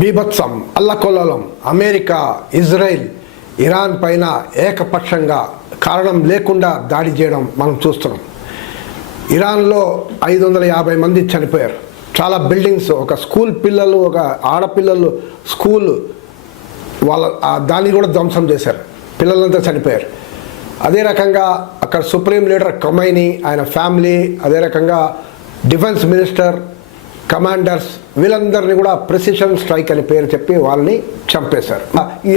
బీభత్సం అల్లకొల్లలం America Israel Iran పైన ఏకపక్షంగా కారణం లేకుండా దాడి చేయడం మనం చూస్తున్నాం. ఇరాన్లో 550 మంది చనిపోయారు. చాలా బిల్డింగ్స్, ఒక స్కూల్ పిల్లలు, ఒక ఆడపిల్లలు స్కూల్ వాళ్ళ దాన్ని కూడా ధ్వంసం చేశారు. పిల్లలంతా చనిపోయారు. అదే రకంగా అక్కడ సుప్రీం లీడర్ ఖొమైనీ, ఆయన ఫ్యామిలీ, అదే రకంగా డిఫెన్స్ మినిస్టర్, కమాండర్స్, వీళ్ళందరినీ కూడా ప్రెసిషన్ స్ట్రైక్ అని పేరు చెప్పి వాళ్ళని చంపేశారు.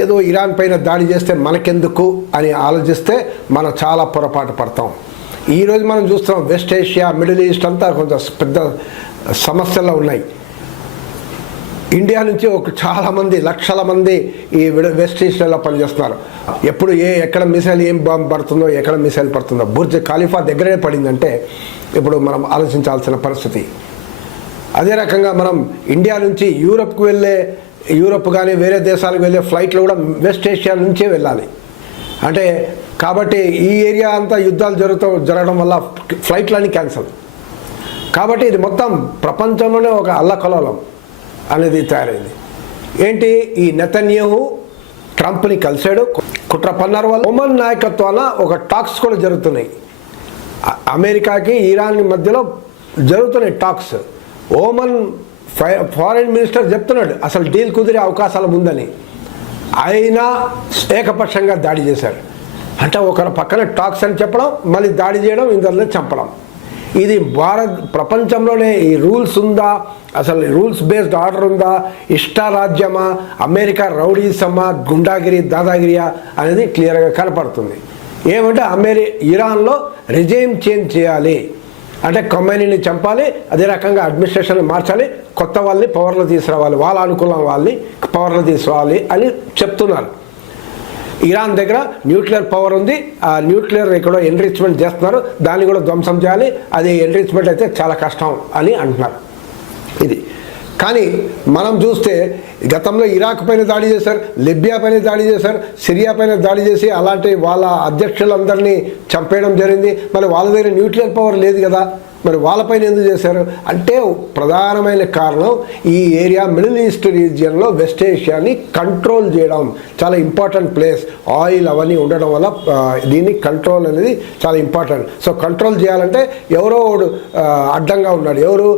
ఏదో ఇరాన్ పైన దాడి చేస్తే మనకెందుకు అని ఆలోచిస్తే మనం చాలా పొరపాటు పడతాం. ఈరోజు మనం చూస్తున్నాం వెస్ట్ ఏషియా, మిడిల్ ఈస్ట్ అంతా కొంచెం పెద్ద సమస్యల్లో ఉన్నాయి. ఇండియా నుంచి చాలామంది లక్షల మంది ఈ వెస్ట్ ఈస్ట్లో పనిచేస్తున్నారు. ఎప్పుడు ఎక్కడ మిసైల్ ఏం బాంబు పడుతుందో, ఎక్కడ మిసైల్ పడుతుందో, బుర్జ్ ఖలీఫా దగ్గరే పడిందంటే ఇప్పుడు మనం ఆలోచించాల్సిన పరిస్థితి. అదే రకంగా మనం ఇండియా నుంచి యూరప్కు వెళ్ళే, యూరప్ కానీ వేరే దేశాలకు వెళ్ళే ఫ్లైట్లు కూడా వెస్ట్ ఏషియా నుంచే వెళ్ళాలి. అంటే కాబట్టి ఈ ఏరియా అంతా యుద్ధాలు జరగడం వల్ల ఫ్లైట్లన్నీ క్యాన్సల్. కాబట్టి ఇది మొత్తం ప్రపంచంలోనే ఒక అల్లకల్లోలం అనేది తయారైంది. ఏంటి, ఈ నెతన్యాహు ట్రంప్ని కలిశాడు, కుట్ర పన్నారు. వాళ్ళు ఒమన్ నాయకత్వాన ఒక టాక్స్ కూడా జరుగుతున్నాయి. అమెరికాకి ఇరాన్ మధ్యలో జరుగుతున్నాయి టాక్స్. ఓమన్ ఫారెన్ మినిస్టర్ చెప్తున్నాడు అసలు డీల్ కుదిరే అవకాశాలు ఉందని. అయినా ఏకపక్షంగా దాడి చేశారు. అంటే ఒకరి పక్కన టాక్స్ అని చెప్పడం, మళ్ళీ దాడి చేయడం, ఇందరిని చంపడం. ఇది ప్రపంచంలోనే ఈ రూల్స్ ఉందా, అసలు రూల్స్ బేస్డ్ ఆర్డర్ ఉందా, ఇష్టారాజ్యమా, అమెరికా రౌడీసమా, గుండాగిరి, దాదాగిరియా అనేది క్లియర్గా కనపడుతుంది. ఏమంటే ఇరాన్లో రిజైమ్ చేంజ్ చేయాలి, అంటే ఖొమైనీని చంపాలి, అదే రకంగా అడ్మినిస్ట్రేషన్ మార్చాలి, కొత్త వాళ్ళని పవర్లో తీసుకురావాలి, వాళ్ళ అనుకూలం వాళ్ళని పవర్లో తీసుకురావాలి అని చెప్తున్నారు. ఇరాన్ దగ్గర న్యూక్లియర్ పవర్ ఉంది, ఆ న్యూక్లియర్ ఇక్కడ ఎన్రిచ్మెంట్ చేస్తున్నారు, దాన్ని కూడా ధ్వంసం చేయాలి. అది ఎన్రిచ్మెంట్ అయితే చాలా కష్టం అని అంటున్నారు. ఇది కానీ మనం చూస్తే గతంలో ఇరాక్ పైన దాడి చేశారు, లిబియా పైన దాడి చేశారు, సిరియా పైన దాడి చేసి అలాంటి వాళ్ళ అధ్యక్షులందరినీ చంపేయడం జరిగింది. మరి వాళ్ళ దగ్గర న్యూక్లియర్ పవర్ లేదు కదా, మరి వాళ్ళపైన ఎందుకు చేశారు అంటే ప్రధానమైన కారణం ఈ ఏరియా మిడిల్ ఈస్ట్ రీజియన్లో వెస్ట్ ఏషియాని కంట్రోల్ చేయడం చాలా ఇంపార్టెంట్ ప్లేస్. ఆయిల్ అవన్నీ ఉండడం వల్ల దీన్ని కంట్రోల్ అనేది చాలా ఇంపార్టెంట్. సో కంట్రోల్ చేయాలంటే ఎవరో అడ్డంగా ఉన్నాడు. ఎవరు?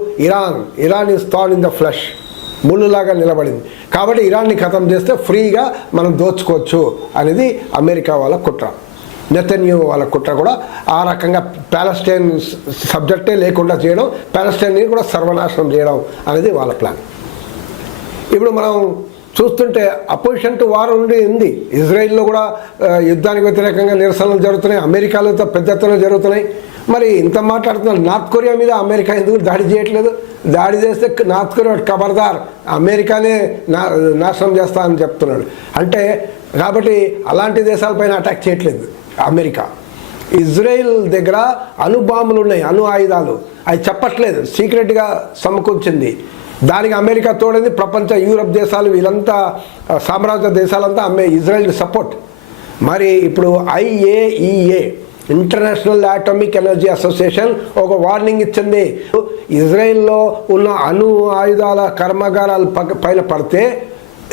Iran is thorn in the flesh, ముళ్ళులాగా నిలబడింది. కాబట్టి ఇరాన్ని ఖతం చేస్తే ఫ్రీగా మనం దోచుకోవచ్చు అనేది అమెరికా వాళ్ళ కుట్ర. నెతన్యాహు వాళ్ళ కుట్ర కూడా ఆ రకంగా పాలెస్టైన్ సబ్జెక్టే లేకుండా చేయడం, పాలెస్టైన్ని కూడా సర్వనాశనం చేయడం అనేది వాళ్ళ ప్లాన్. ఇప్పుడు మనం చూస్తుంటే అపోజిషన్ టు వార్ ఉంది. ఇజ్రాయిల్లో కూడా యుద్ధానికి వ్యతిరేకంగా నిరసనలు జరుగుతున్నాయి, అమెరికాలో పెద్ద ఎత్తున జరుగుతున్నాయి. మరి ఇంత మాట్లాడుతున్నారు, నార్త్ కొరియా మీద అమెరికా ఎందుకు దాడి చేయట్లేదు? దాడి చేస్తే నార్త్ కొరియా ఖబర్దార్, అమెరికానే నాశనం చేస్తా అని చెప్తున్నాడు. అంటే కాబట్టి అలాంటి దేశాలపైన అటాక్ చేయట్లేదు అమెరికా. ఇజ్రాయిల్ దగ్గర అణుబాంబులు ఉన్నాయి, అణు ఆయుధాలు, అవి చెప్పట్లేదు, సీక్రెట్గా సమకూర్చింది. దానికి అమెరికా తోడింది. ప్రపంచ యూరప్ దేశాలు, వీళ్ళంతా సామ్రాజ్య దేశాలంతా ఇజ్రాయిల్ సపోర్ట్. మరి ఇప్పుడు IAEA, international atomic energy association ఒక వార్నింగ్ ఇచ్చింది. ఇజ్రాయిల్లో ఉన్న అణు ఆయుధాల కర్మాగారాల పైన పడితే,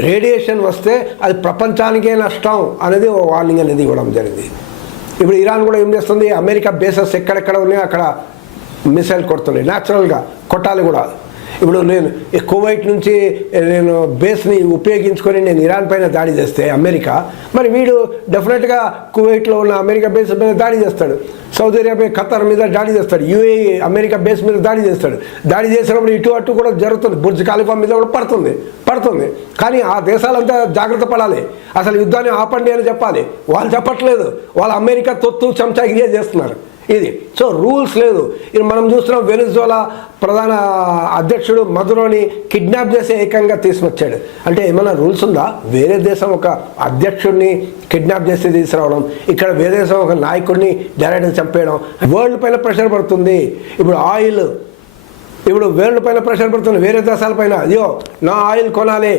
రేడియేషన్ వస్తే అది ప్రపంచానికే నష్టం అనేది ఓ వార్నింగ్ అనేది ఇవ్వడం జరిగింది. ఇప్పుడు ఇరాన్ కూడా ఏం చేస్తుంది, అమెరికా బేసెస్ ఎక్కడెక్కడ ఉన్నాయో అక్కడ మిసైల్ కొడుతున్నాయి. న్యాచురల్గా కొట్టాలి కూడా. ఇప్పుడు నేను కువైట్ నుంచి నేను బేస్ని ఉపయోగించుకొని నేను ఇరాన్ పైన దాడి చేస్తే అమెరికా, మరి వీడు డెఫినెట్గా కువైట్లో ఉన్న అమెరికా బేస్ మీద దాడి చేస్తాడు, సౌదీ అరేబియా, ఖతర్ మీద దాడి చేస్తాడు, UAE అమెరికా బేస్ మీద దాడి చేస్తాడు. దాడి చేసినప్పుడు ఇటు అటు కూడా జరుగుతుంది, బుర్జ్ ఖలీఫా మీద కూడా పడుతుంది. కానీ ఆ దేశాలంతా జాగ్రత్త పడాలి, అసలు యుద్ధాన్ని ఆపండి అని చెప్పాలి. వాళ్ళు చెప్పట్లేదు, వాళ్ళు అమెరికా తొత్తు చెంచాగిరియా చేస్తున్నారు. ఇది సో రూల్స్ లేదు. ఇది మనం చూస్తున్నాం, వెనిజులా ప్రధాన అధ్యక్షుడు మదురోని కిడ్నాప్ చేసి ఏకంగా తీసుకొచ్చాడు. అంటే ఏమైనా రూల్స్ ఉందా? వేరే దేశం ఒక అధ్యక్షుడిని కిడ్నాప్ చేసి తీసుకురావడం, ఇక్కడ వేరే దేశం ఒక నాయకుడిని డైరెక్ట్గా చంపేయడం, వరల్డ్ పైన ప్రెషర్ పడుతుంది. ఇప్పుడు ఆయిల్ ఇప్పుడు వేళ్ళ పైన ప్రెషర్ పడుతుంది వేరే దేశాల పైన. అయ్యో నా ఆయిల్ కొనాలి,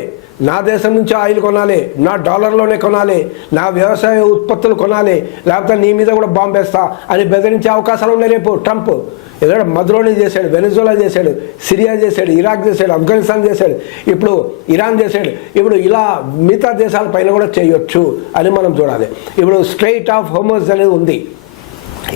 నా దేశం నుంచి ఆయిల్ కొనాలి, నా డాలర్లోనే కొనాలి, నా వ్యవసాయ ఉత్పత్తులు కొనాలి, లేకపోతే నీ మీద కూడా బాంబు వేస్తా అని బెదిరించే అవకాశాలు ఉన్నాయి రేపు. ట్రంప్ ఎందుకంటే మద్రోని చేశాడు, వెనిజులా చేశాడు, సిరియా చేశాడు, ఇరాక్ చేశాడు, ఆఫ్ఘనిస్తాన్ చేశాడు, ఇప్పుడు ఇరాన్ చేశాడు. ఇప్పుడు ఇలా మిగతా దేశాల పైన కూడా చేయొచ్చు అని మనం చూడాలి. ఇప్పుడు స్ట్రెయిట్ ఆఫ్ హోర్ముజ్ అనేది ఉంది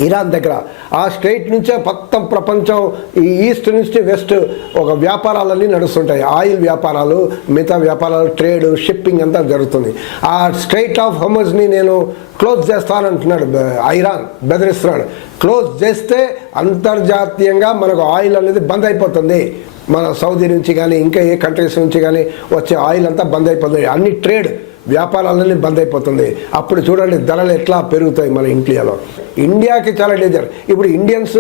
ఇరాన్ దగ్గర. ఆ స్ట్రెయిట్ నుంచే మొత్తం ప్రపంచం ఈ ఈస్ట్ నుంచి వెస్ట్ ఒక వ్యాపారాలన్నీ నడుస్తుంటాయి. ఆయిల్ వ్యాపారాలు, మిగతా వ్యాపారాలు, ట్రేడ్, షిప్పింగ్ అంతా జరుగుతుంది. ఆ స్ట్రెయిట్ ఆఫ్ హోర్ముజ్ని నేను క్లోజ్ చేస్తానంటున్నాడు ఇరాన్, బెదిరిస్తున్నాడు. క్లోజ్ చేస్తే అంతర్జాతీయంగా మనకు ఆయిల్ అనేది బంద్ అయిపోతుంది. మన సౌదీ నుంచి కానీ ఇంకా ఏ కంట్రీస్ నుంచి కానీ వచ్చే ఆయిల్ అంతా బంద్ అయిపోతుంది. అన్ని ట్రేడ్ వ్యాపారాలన్నీ బంద్ అయిపోతుంది. అప్పుడు చూడండి ధరలు ఎట్లా పెరుగుతాయి మన ఇండియాలో. ఇండియాకి చాలా డేంజర్. ఇప్పుడు ఇండియన్స్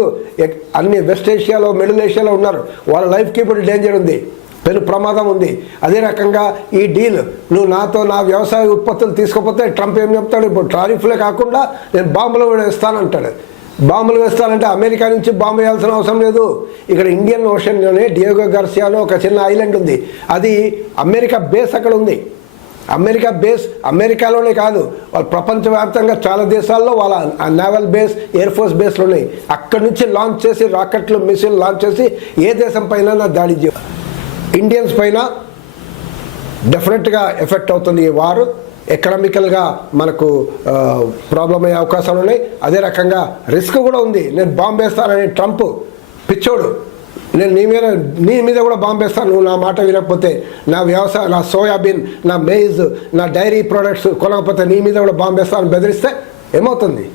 అన్ని వెస్ట్ ఏషియాలో, మిడిల్ ఏషియాలో ఉన్నారు. వాళ్ళ లైఫ్కి ఇప్పుడు డేంజర్ ఉంది, పెను ప్రమాదం ఉంది. అదే రకంగా ఈ డీల్, నువ్వు నాతో నా వ్యవసాయ ఉత్పత్తులు తీసుకుపోతే ట్రంప్ ఏం చెప్తాడు, ఇప్పుడు టారిఫ్లే కాకుండా నేను బాంబులు కూడా వేస్తానంటాడు. బాంబులు వేస్తానంటే అమెరికా నుంచి బాంబు వేయాల్సిన అవసరం లేదు. ఇక్కడ ఇండియన్ ఓషన్లోనే డియోగో గార్సియాలో ఒక చిన్న ఐలాండ్ ఉంది. అది అమెరికా బేస్ అక్కడ ఉంది. అమెరికా బేస్ అమెరికాలోనే కాదు, వాళ్ళు ప్రపంచవ్యాప్తంగా చాలా దేశాల్లో వాళ్ళ నేవల్ బేస్, ఎయిర్ ఫోర్స్ బేస్లు ఉన్నాయి. అక్కడి నుంచి లాంచ్ చేసి రాకెట్లు, మిసైల్ లాంచ్ చేసి ఏ దేశం పైన దాడి చేయాలి. ఇండియన్స్ పైన డెఫినెట్గా ఎఫెక్ట్ అవుతుంది ఈ వారు. ఎకనామికల్గా మనకు ప్రాబ్లం అయ్యే అవకాశాలు ఉన్నాయి. అదే రకంగా రిస్క్ కూడా ఉంది. నేను బాంబు వేస్తానని ట్రంప్ పిచ్చోడు, నేను నీ మీద కూడా బాంబు వేస్తాను నువ్వు నా మాట వినకపోతే, నా వ్యవసాయ, నా సోయాబీన్, నా మేజ్, నా డైరీ ప్రోడక్ట్స్ కొనకపోతే నీ మీద కూడా బాంబు వేస్తాను బెదిరిస్తే ఏమవుతుంది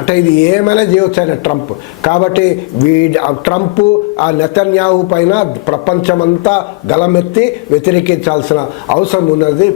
అంటే ఇది ఏమైనా చేయవచ్చు ఆయన ట్రంప్. కాబట్టి ట్రంప్ ఆ నెతన్యాహు పైన ప్రపంచమంతా గలమెత్తి వ్యతిరేకించాల్సిన అవసరం ఉన్నది.